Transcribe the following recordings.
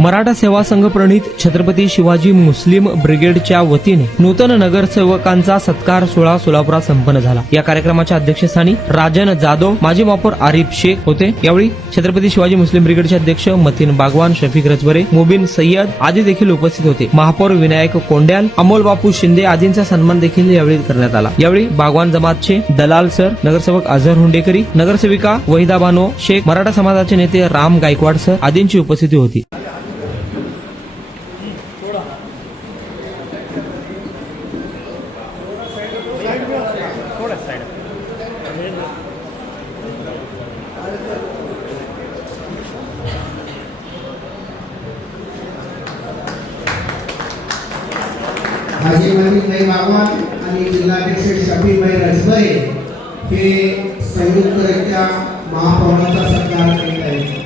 मराठा सेवा संघ प्रणित छत्रपती शिवाजी मुस्लिम ब्रिगेडच्या वतीने नूतन नगरसेवकांचा सत्कार सोहळा सोलापुरात संपन्न झाला। या कार्यक्रमाच्या अध्यक्षस्थानी राजन जाधव, माजी महापौर आरिफ शेख होते। यावेळी छत्रपती शिवाजी मुस्लिम ब्रिगेडचे अध्यक्ष मतीन बागवान, शफीक रजबरे, मुबीन सय्यद आदी देखील उपस्थित होते। महापौर विनायक कोंड्याल, अमोल बापू शिंदे आदींचा सन्मान देखील यावेळी करण्यात आला। यावेळी बागवान जमातचे दलाल सर, नगरसेवक अझहर हुंडेकरी, नगरसेविका वहिदा बानो शेख, मराठा समाजाचे नेते राम गायकवाड सर आदींची उपस्थिती होती। हाजी मतीन बागवान आणि जिल्हाध्यक्ष शफीक रजबरे हे संयुक्तरित्या महापौरांचा सत्कार करीत आहेत।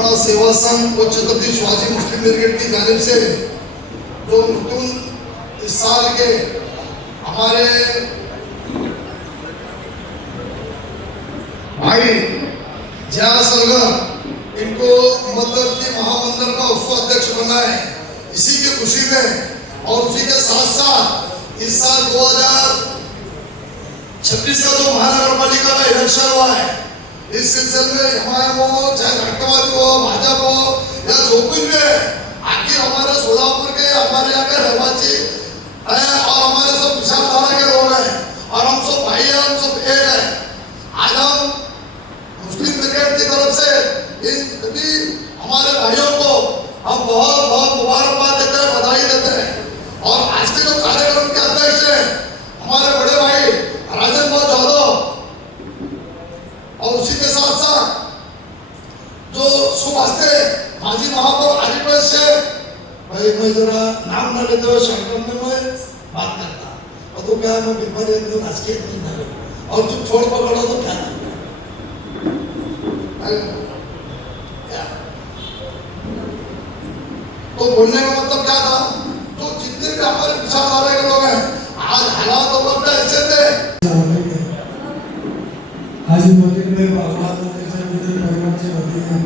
महापौर सेवा संघ व छत्रपति शिवाजी मुस्लिम ब्रिगेड की जानिब से जो नतून इस साल के हमारे भाई जया संघ इनको मध्यवर्ती महामंडल का उपाध्यक्ष बना है, इसी की खुशी में और उसी के साथ साथ इस साल 2026 का जो महानगर पालिका का इलेक्शन हुआ है, इस सिलसिले में हमारे को चाहे राष्ट्रवादी हो, भाजपा हो या जो कुछ भी है, आखिर हमारे सोलापुर के हमारे यहाँ के रहवासी है और हमारे सब विचारधारा के लोग हैं और हम सब भाई हैं, हम सब एक है। आज हम मुस्लिम ब्रिगेड की तरफ से इन सभी हमारे भाइयों को हम बहुत बहुत मुबारकबाद देते हैं, बधाई देते हैं। और आज के जो कार्यक्रम के अध्यक्ष हैं हमारे बड़े भाई राजन जादव, और उसी के साथ साथ जो शुभ हस्ते माजी महापौर आरिफ शेख भाई, मैं जरा नाम न लेते हुए शंकर में मैं बात करता और तो क्या मैं बीमारी राजकीय नहीं और तुम छोड़ पकड़ो तो क्या नहीं तो बोलने का मतलब क्या था, तो जितने भी हमारे विचारधारा के लोग हैं आज हालात उपलब्ध ऐसे थे। हाजी मोदींकडे बाबा त्याच्या परिवारचे वतीने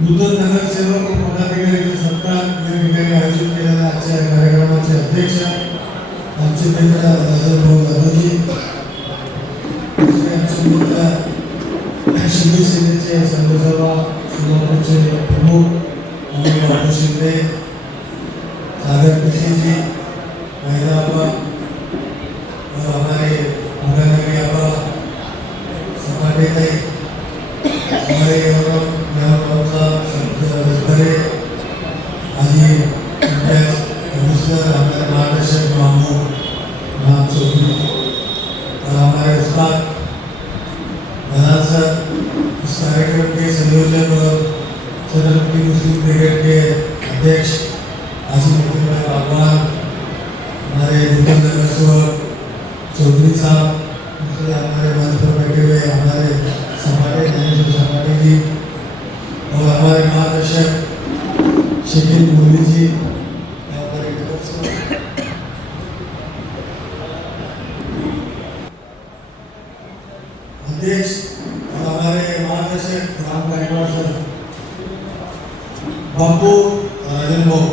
नूतन नगरसेवक व पदाधिकाऱ्यांचा सत्कार या ठिकाणी आयोजित केलेल्या आजच्या कार्यक्रमाचे अध्यक्ष आमचे मित्र राजनभाऊ जाधवजी, आमचे मित्र शिवसेनेचे संघसभा सोलापूरचे प्रमुख बापू शिंदे, सागर पिशीजी, मैदाबा, हमारे महानगरी आपा समाधि हमारे यहाँ रजभरे आजी कमिश्नर हमारे मार्गदर्शक महमूद नाम चौधरी और हमारे उस्ताद बहार सर, इस कार्यक्रम के संयोजक और छत्रपति मुस्लिम ब्रिगेड के अध्यक्ष हाजी मोहम्मद भाई बागवान, हमारे नूतन नगर सेवक चौधरी साहब, हमारे मंच पर बैठे हुए हमारे समाधि जी और हमारे मार्गदर्शक शकील मोदी जी, हमारे अध्यक्ष और हमारे मार्गदर्शक राम गायकवाड़ सर, बापू राजन भाऊ,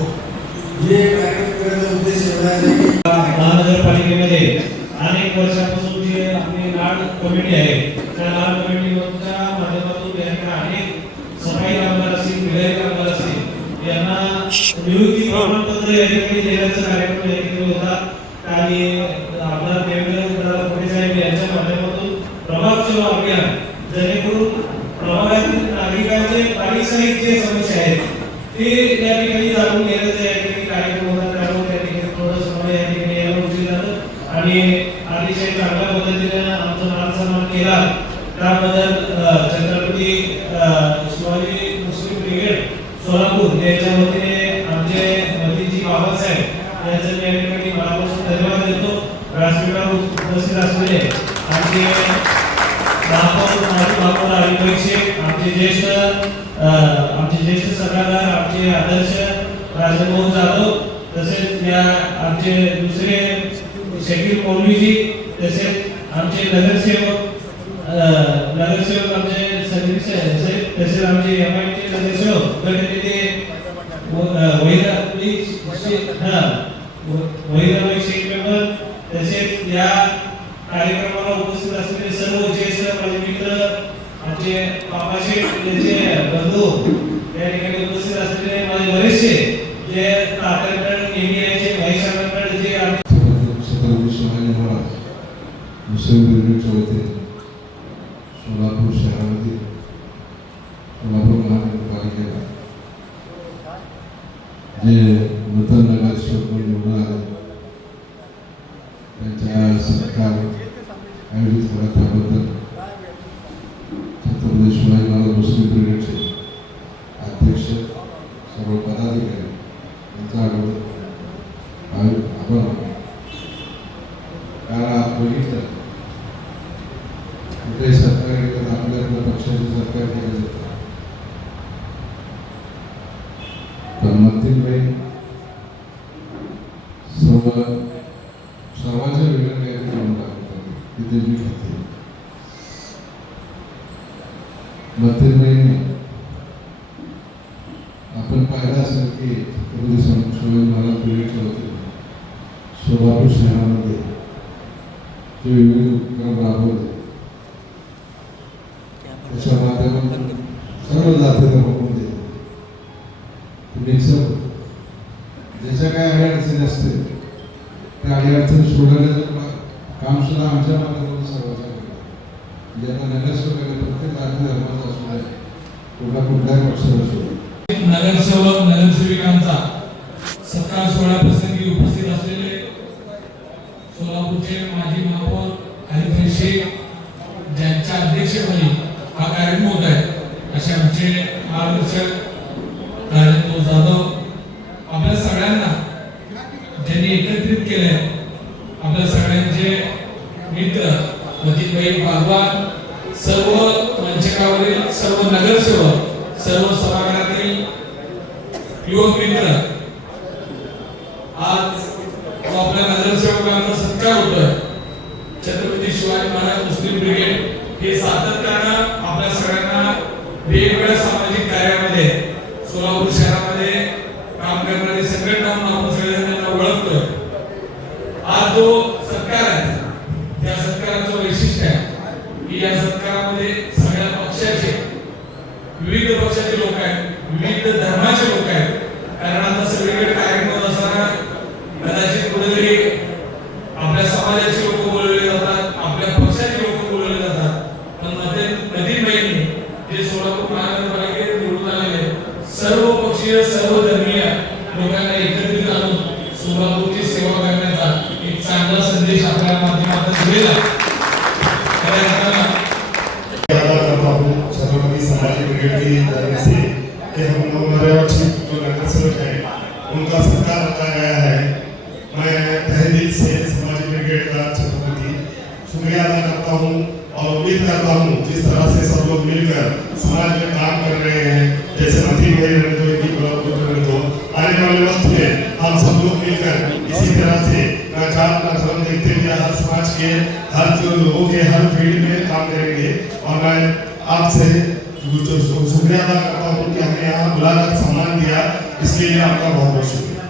ये कार्यक्रम करण्याचा उद्देश एवढा आहे की महानगरपालिकेमध्ये अनेक वर्षापासून जे आपली नाड कमिटी आहे त्या नाड कमिटीच्या माध्यमातून या ठिकाणी अनेक सफाई कामगार असतील, विधायक कामगार असतील यांना नियुक्ती प्रमाणपत्र या ठिकाणी देण्याचा कार्यक्रम या ठिकाणी होता आणि आपला देवेंद्र फडणवीस साहेब यांच्या माध्यमातून प्रभाग सेवा अभियान जेणेकरून प्रभागातील नागरिकांचे पारिसरिक जे समस्या आहेत ते या ठिकाणी जाणून घेण्याचा या ठिकाणी कार्यक्रम होता। त्यामुळे त्या ठिकाणी थोडं समय या ठिकाणी यायला उशीर झालं आणि अतिशय चांगल्या पद्धतीने आमचा मान सन्मान केला त्याबद्दल छत्रपती शिवाजी मुस्लिम ब्रिगेड सोलापूर यांच्या वतीने आमचे मोदीजी बाबासाहेब यांचं मी या ठिकाणी मनापासून धन्यवाद देतो। व्यासपीठावर उपस्थित असलेले आमचे महापौर आरिफ शेख, आमचे ज्येष्ठ सल्लागार, आमचे आदर्श राजनभाऊ जाधव, तसेच या आमचे दुसरे शकील मौलवीजी, तसेच आमचे नगरसेवक आमचे संदीप साहेब, तसेच आमचे एमआयचे नगरसेवक गटनेते वहिदाबाई शेख मेंबर, तसेच या कार्यक्रमाला उपस्थित असलेले सर्व ज्येष्ठ माझे मित्र, आमचे बाबा शेख यांचे बंधू, या ठिकाणी उपस्थित असलेले माझे बरेचसे जे तात्याकडे नेहमी यायचे भाईसाहेबांकडे जे छत्रपती शिवाजी महाराज मुस्लिम ब्रिगेडच्या वतीने सोलापूर शहरामध्ये सोलापूर महानगरपालिकेला जे नूतन नगरसेवक निवडून आले त्यांच्या सत्कार आयोजित केला त्याबद्दल छत्रपती शिवाजी महाराज मुस्लिम ब्रिगेडचे अध्यक्ष सर्व पदाधिकारी यांचा आभार मानतो। कारण आपण बघितलं कुठे सरकार येतात आपल्या पक्षाचे सरकार केलं जातं पण मतीनबाई सर्वांच्या वेगळ्या काहीतरी करून दाखवतात ती त्यांची खात्री. मतीनबाईंनी आपण पाहिलं असेल की शिवाजी महाराज ब्रिगेडच्या वतीने सोलापूर शहरामध्ये जे विविध उपक्रम राबवले त्याच्या माध्यमातून सर्व जातीला बघून देतो. मिक्सअप ज्याच्या काय अडचणी असते त्या अडचणी सोडवण्याचं काम सुद्धा आमच्या माध्यमातून सर्वांच्या करतो. जे आता नगरसेवक आहे प्रत्येक जाती धर्माचा असू नये, कुठल्याही पक्षाचा असू नये. नगरसेवक नगरसेविकांचा सत्कार सोहळा प्रसंगी उपस्थित असलेले सोलापूरचे माजी महापौर हरिभाई शेख, ज्यांच्या अध्यक्षतेखाली हा कार्यक्रम होत आहे, असे आमचे मार्गदर्शक राजेंद्र जाधव, आपल्या सगळ्यांना ज्यांनी एकत्रित केले, आपल्या सगळ्यांचे मित्र मतीनबाई बागवान, सर्व मंचकावरील सर्व नगरसेवक, सर्व सभागृहातील युवक मित्र, आज आपल्या नगरसेवकांचा सत्कार होतोय. छत्रपती शिवाजी महाराज मुस्लिम ब्रिगेड हे सातत्यानं आपल्या सगळ्यांना वेगवेगळ्या सामाजिक कार्यामध्ये सोलापूर शहरामध्ये काम करणारी संघटना म्हणून आपण सगळ्यांना ओळखतोय. आज जो सत्कार आहे त्या सत्काराचं वैशिष्ट्य आहे की या सत्कारामध्ये सगळ्या पक्षाचे, विविध पक्षाचे लोक आहेत, विविध धर्माचे लोक आहेत. कारण आता सगळीकडे कार्यक्रम होत असताना कदाचित कुठेतरी आपल्या समाजाचे लोक बोलवले जातात, आपल्या पक्षाचे लोक बोलवले जातात. पण मतीनबाईंनी जे सोलापूर महानगरपालिकेत निवडून आलेले सर्व पक्षीय, सर्व धर्मीय लोकांना एकत्रित आणून सोलापूरची सेवा करण्याचा एक चांगला संदेश आपल्या माध्यमातून दिलेला. छत्रपति समाजी ब्रिगेड की तरफ से कि हम नवनिर्वाचित जो नगरसेवक है उनका सत्कार रखा गया है। मैं तहे दिल से समाजी ब्रिगेड का छत्रपति शुक्रिया अदा करता हूँ और उम्मीद करता हूँ जिस तरह से सब लोग मिलकर समाज में काम कर रहे हैं, जैसे मतीनबाई रहने दो, आने वाले वक्त में हम सब लोग मिलकर इसी तरह से ना जात ना धर्म देखते हुए हर समाज के, हर जो लोगों के हर फील्ड में काम करेंगे। और मैं आपसे शुक्रिया अदा करता हूँ कि हमें यहाँ बुलाकर सम्मान दिया, इसके लिए आपका बहुत बहुत शुक्रिया।